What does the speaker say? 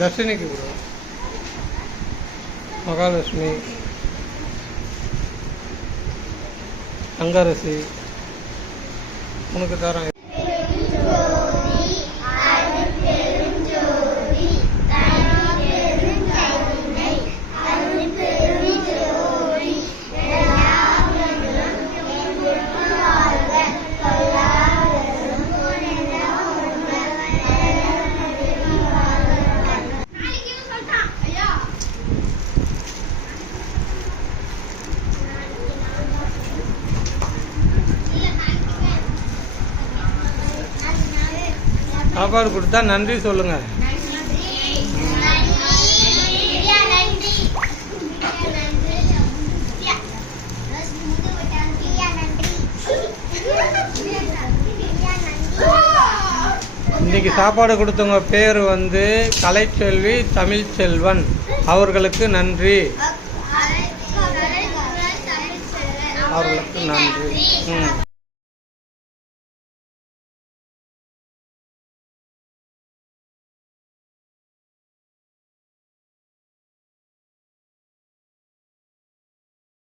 தர்ஷினிக்கு விடுவோம் மகாலட்சுமி. தங்கரசி உனக்கு தரேன். சாப்பாடு கொடுத்தா நன்றி சொல்லுங்க. இன்னைக்கு சாப்பாடு கொடுத்தவங்க பேர் வந்து கலைச்செல்வி தமிழ்ச்செல்வன். அவர்களுக்கு நன்றி. அவர்களுக்கு நன்றி. ம்.